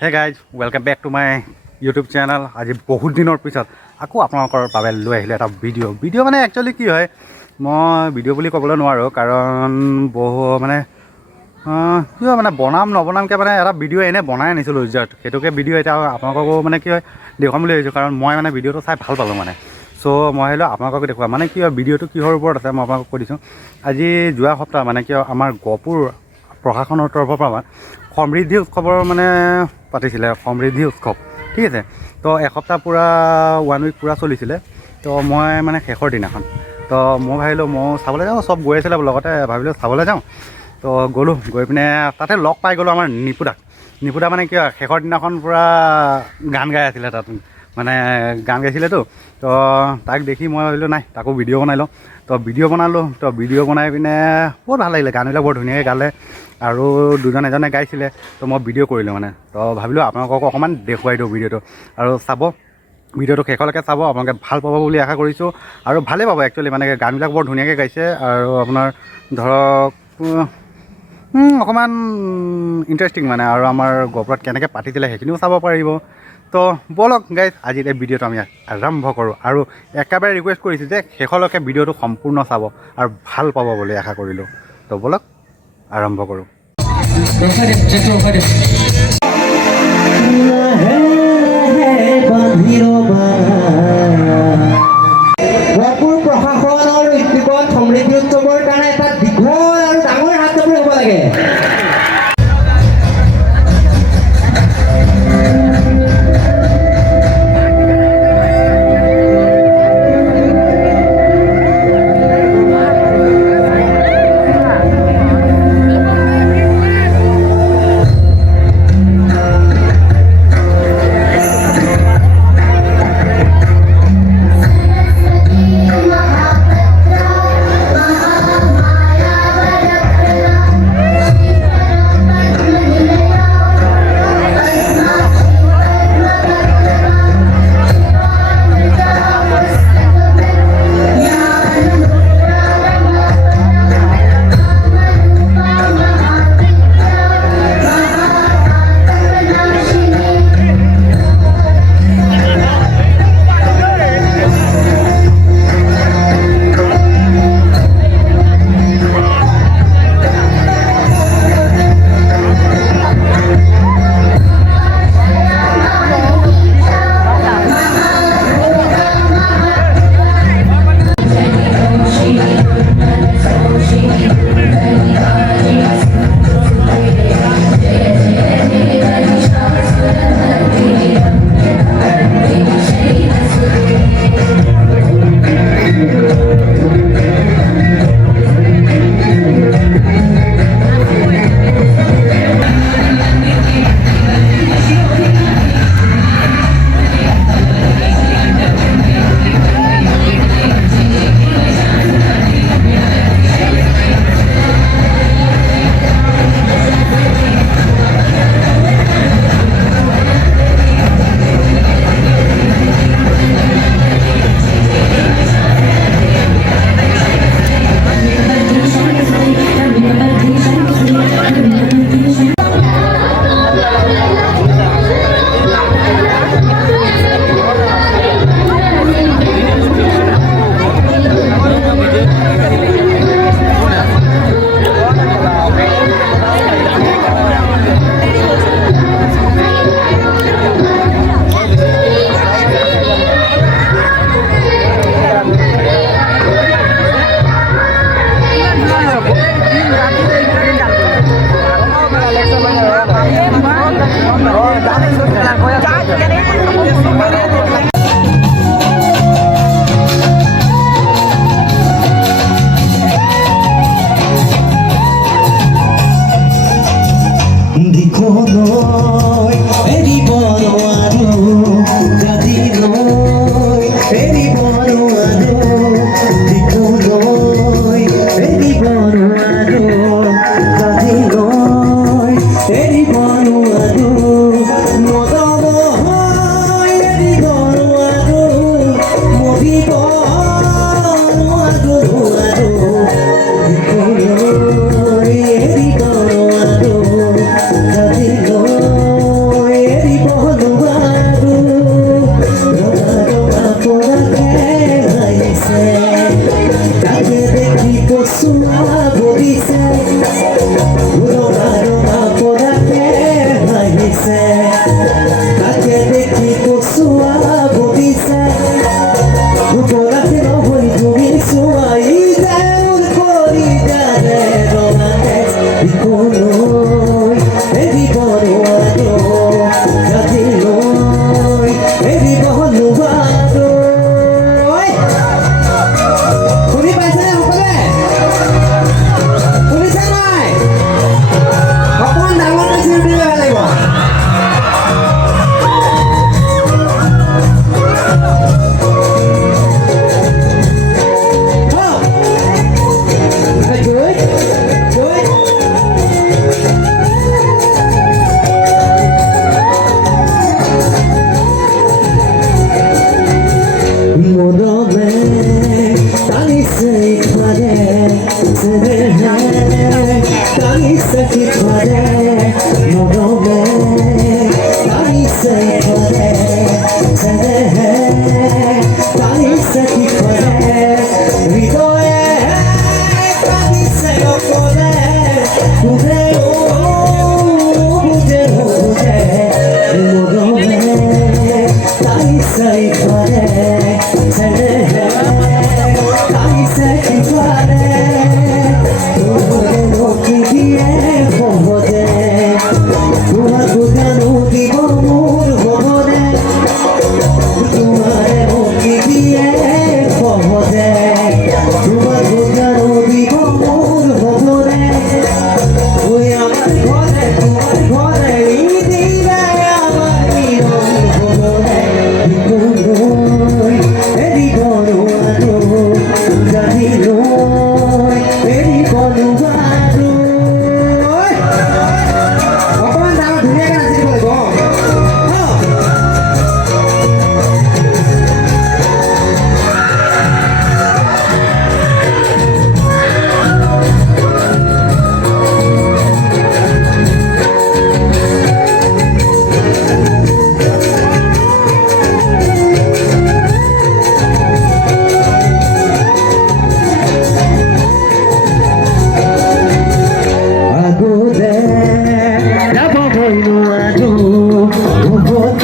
Hey guys welcome back to my YouTube channel. আজি বহুত দিনৰ পিছত আকৌ আপোনালোকৰ বাবে লৈ আহিলে এটা ভিডিঅ' মানে একচুৱেলি কি হয়, মই ভিডিঅ' বুলি ক'বলৈ নোৱাৰোঁ কাৰণ কি হয় মানে নবনামকৈ মানে এটা ভিডিঅ' এনেই বনাই আনিছিলোঁ সেইটোকে ভিডিঅ' এতিয়া আপোনালোককো মানে কি হয় দেখুৱাম বুলি ভাবিছোঁ কাৰণ মই মানে ভিডিঅ'টো চাই ভাল পালোঁ মানে। চ' মই আহিলোঁ আপোনালোকক দেখুৱাম মানে কি হয় ভিডিঅ'টো কিহৰ ওপৰত আছে মই আপোনালোকক কৈ দিছোঁ। আজি যোৱা সপ্তাহ মানে কি হয় আমাৰ গহপুৰ প্ৰশাসনৰ তৰফৰ পৰা সমৃদ্ধি উৎসৱৰ মানে পাতিছিলে সমৃদ্ধি উৎসৱ, ঠিক আছে। তো এসপ্তাহ পূৰা 1 উইক পূৰা চলিছিলে। তো মই মানে শেষৰ দিনাখন তো মই ভাবিলোঁ মই চাবলৈ যাওঁ, চব গৈ আছিলে লগতে ভাবিলোঁ চাবলৈ যাওঁ। তো গ'লোঁ, গৈ পিনে তাতে লগ পাই গ'লোঁ আমাৰ নিপুদা মানে কি হয় শেষৰ দিনাখন পূৰা গান গাই আছিলে তাত মানে গান গাইছিলেতো। তো তাক দেখি মই ভাবিলোঁ নাই তাকো ভিডিঅ' বনাই লওঁ। তো ভিডিঅ' বনালোঁ। তো ভিডিঅ' বনাই পিনে বহুত ভাল লাগিলে, গানবিলাক বৰ ধুনীয়াকৈ গালে আৰু দুজন এজনে গাইছিলে। তো মই ভিডিঅ' কৰিলোঁ মানে। তো ভাবিলোঁ আপোনালোকক অকণমান দেখুৱাই দিওঁ ভিডিঅ'টো আৰু চাব ভিডিঅ'টো শেষলৈকে চাব, আপোনালোকে ভাল পাব বুলি আশা কৰিছোঁ আৰু ভালেই পাব একচুৱেলি মানে গানবিলাক বৰ ধুনীয়াকৈ গাইছে আৰু আপোনাৰ ধৰক অকণমান ইণ্টাৰেষ্টিং মানে আৰু আমাৰ গহপুৰত কেনেকৈ পাতিছিলে সেইখিনিও চাব পাৰিব। তো ব'লক গাইজ আজি এই ভিডিঅ'টো আমি আৰম্ভ কৰোঁ আৰু একেবাৰে ৰিকুৱেষ্ট কৰিছোঁ যে শেষলৈকে ভিডিঅ'টো সম্পূৰ্ণ চাব আৰু ভাল পাব বুলি আশা কৰিলোঁ। তো ব'লক আৰম্ভ কৰোঁ। গহপুৰ প্ৰশাসনৰ উদ্যোগত সমৃদ্ধি উৎসৱৰ কাৰণে এটা দীঘল আৰু ডাঙৰ হাত হ'ব লাগে।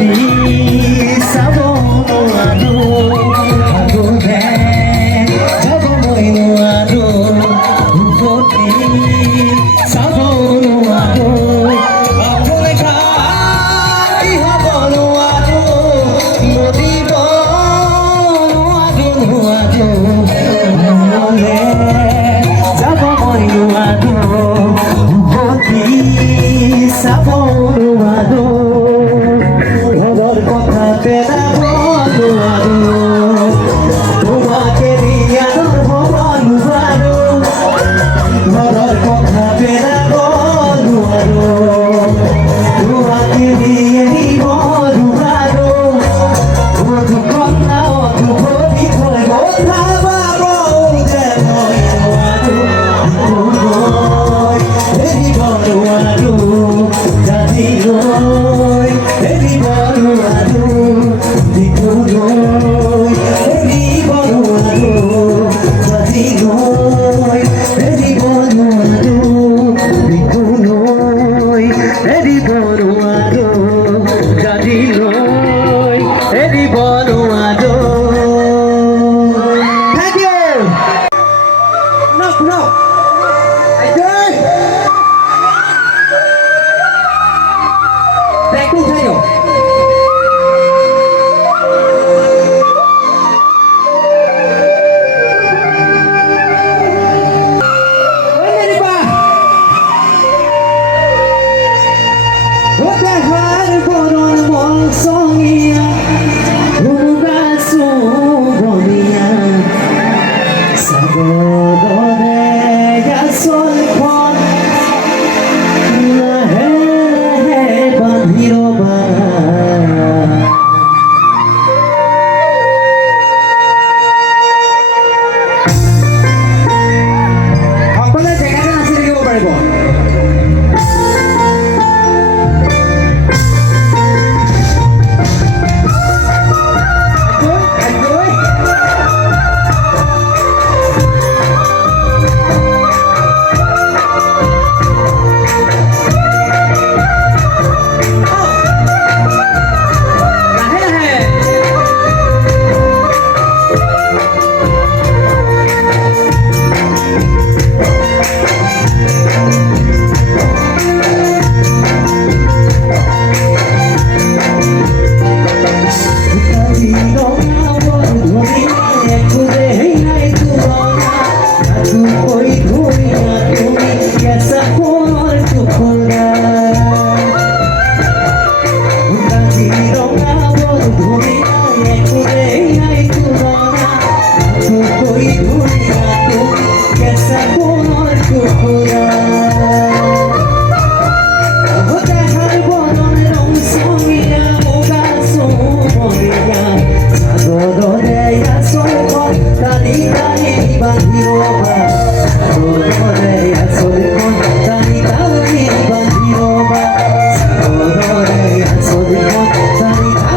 চাব নোৱাৰো আগতে যাব মই নোৱাৰো উভতি চাব নোৱাৰো আপুনি খাই হ'ব নোৱাৰো মৰিব নোৱাৰো নহ'লে যাব মই নোৱাৰো উভতি চাব নোৱাৰো ঘৰৰ কথা পেলাব নোৱাৰো তোমাকে দিয়া নহ'ব নোৱাৰো ঘৰৰ কথা পেলাব নোৱাৰো তোমাকে দিয়ে নিব নোৱাৰো দুখন নাৱত উভতি থৈ কথা পাব যে মই নোৱাৰো এৰিব নোৱাৰো জাতিলৈ এৰিব নোৱাৰো দিকুলৈ এৰিব নোৱাৰো জাতিলৈ এৰিব নোৱাৰো দিকুলৈ এৰিব নোৱাৰো জাতিলৈ এৰিব নোৱাৰো Thank you! No! Ayoy! Thank you! সকলোৱে জেগাতে নাচি থাকিব পাৰিব Thank you.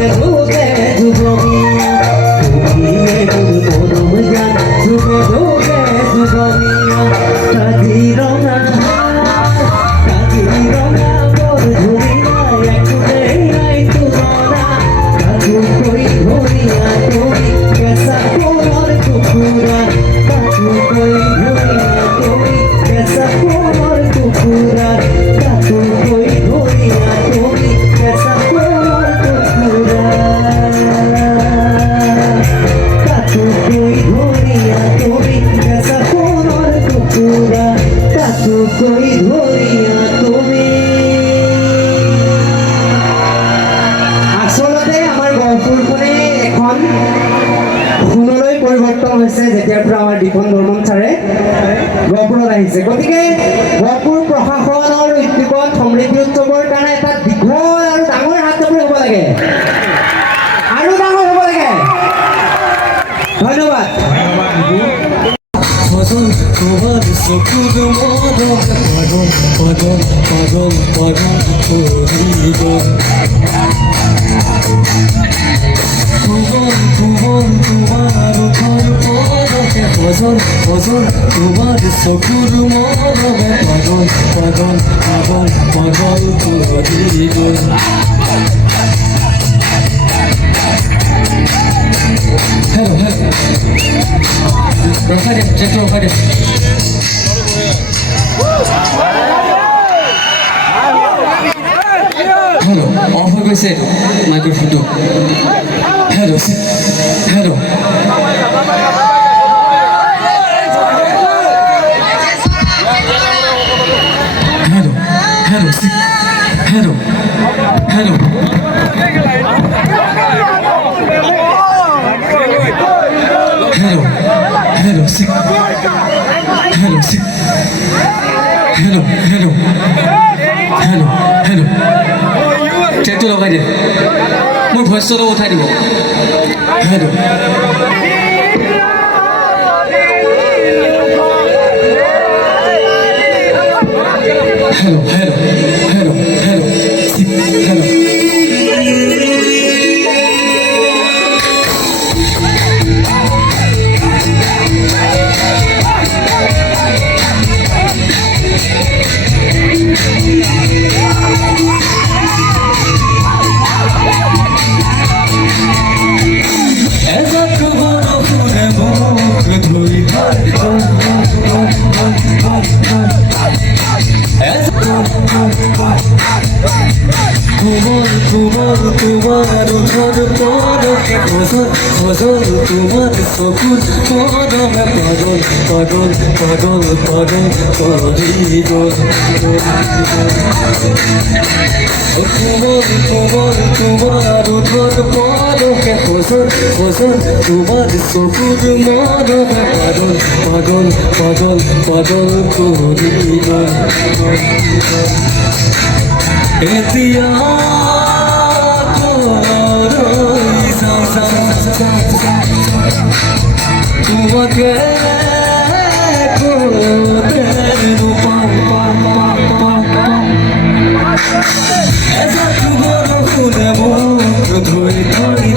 যুগে যুগে যুগমিয়া তুমিয়ে মোর পরম জান যুগে যুগে যুগমিয়া কাজিৰঙা বৰ ধুনীয়া একোতে নাই তুলনা কাজুকৈ ধুনীয়া তুমি কেঁচা কোমৰ টুকুৰা কাজুকৈ ধুনীয়া তুমি কেঁচা কোমৰ টুকুৰা কাজুকৈ ধুনীয়া তুমি কেঁচা কোমৰ টুকুৰা কাজুকৈ ধুনীয়া তুমি কেঁচা কোমৰ টুকুৰা কাজুকৈ ধুনীয়া তুমি আচলতে আমাৰ গহপুৰখনে এখন সোণলৈ পৰিৱৰ্তন হৈছে যেতিয়াৰ পৰা আমাৰ দীপন বৰ্মন ছাৰে গহপুৰত আহিছে গতিকে গহপুৰ প্ৰশাসন আৰু উদ্যোগত সমৃদ্ধি উৎসৱৰ কাৰণে এটা দীঘল আৰু ডাঙৰ হাত হ'ব লাগে আৰু ডাঙৰ হ'ব লাগে ধন্যবাদ পাগল তোমার চকুর মদন পাগল পাগল পাগল পাগল করিব ভুবন ভুবন তোমার ঘর পদকে ভজন ভজন তোমার চকুর মদনে পাগল পাগল পাগল পাগল করিব হ্যালো হ্যালো রখারে চেক রখারে হ্যালো অফ হৈ গৈছে মাইক্ৰফোনটো hello hello hello hello hello hello Hello, hello, sick. Hello, sick. Hello, hello, hello, hello. Check to লগাই দে মোৰ ভইচটো উঠাই দিব hello' hello, hello, hello, hello, hello. তোমার ঘর পরকে ভজন ভজন তোমার চকুর পরমে পাগল পাগল পাগল পাগল করিব তোমার ঘর পরকে ভজন ভজন তোমার চকুর মরমে পাগল পাগল পাগল পাগল করিব এতিয়া তোমাকে ধরে ধরে